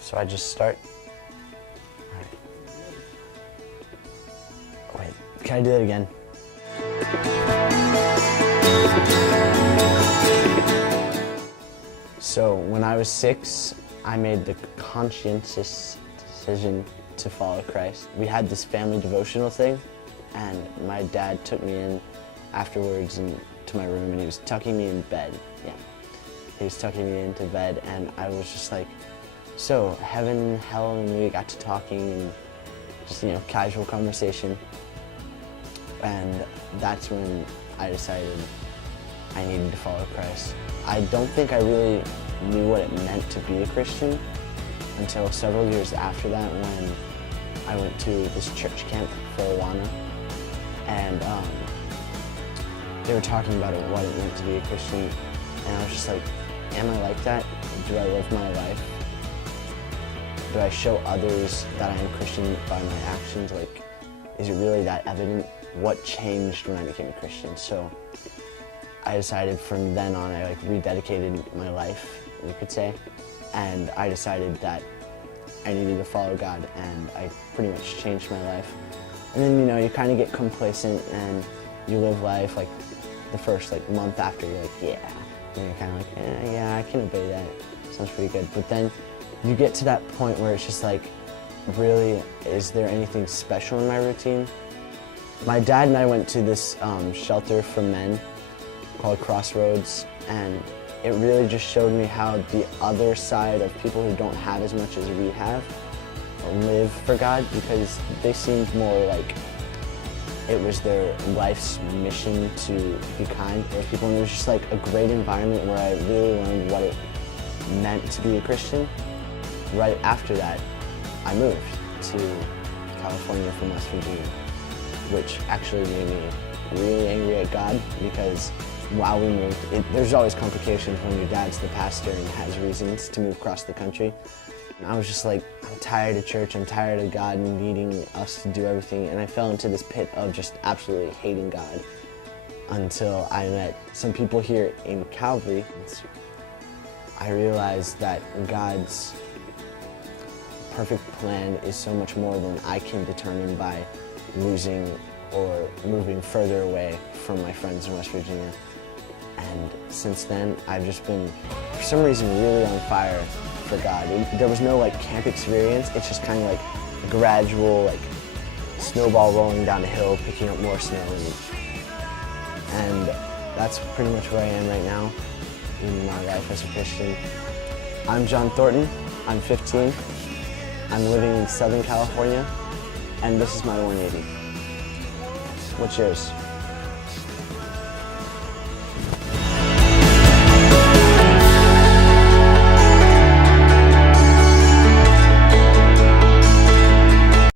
So I just start. All right. Wait, can I do it again? So when I was 6, I made the conscientious decision to follow Christ. We had this family devotional thing, and my dad took me in afterwards to my room, and he was tucking me in bed. Yeah, he was tucking me into bed, and I was just like, so heaven, hell, and we got to talking, and just, you know, casual conversation. And that's when I decided I needed to follow Christ. I don't think I really knew what it meant to be a Christian until several years after that, when I went to this church camp for Awana, and they were talking about what it meant to be a Christian, and I was just like, am I like that? Do I live my life? Do I show others that I am Christian by my actions? Like, is it really that evident? What changed when I became a Christian? So I decided from then on, I rededicated my life, you could say, and I decided that I needed to follow God, and I pretty much changed my life. And then, you know, you kind of get complacent and you live life like the first month after, you're like, yeah. And you're kind of like, yeah, I can obey that. Sounds pretty good. But then you get to that point where it's just like, really, is there anything special in my routine? My dad and I went to this shelter for men called Crossroads, and it really just showed me how the other side of people who don't have as much as we have live for God, because they seemed more like it was their life's mission to be kind to people, and it was just like a great environment where I really learned what it meant to be a Christian. Right after that, I moved to California from West Virginia, which actually made me really angry at God, because while we moved, there's always complications when your dad's the pastor and has reasons to move across the country. And I was just like, I'm tired of church, I'm tired of God needing us to do everything, and I fell into this pit of just absolutely hating God until I met some people here in Calvary. I realized that God's perfect plan is so much more than I can determine by losing or moving further away from my friends in West Virginia. And since then, I've just been, for some reason, really on fire for God. There was no camp experience. It's just kind of a gradual snowball rolling down a hill, picking up more snow. And that's pretty much where I am right now in my life as a Christian. I'm Jon Thornton. I'm 15. I'm living in Southern California, and this is my 180. What's yours?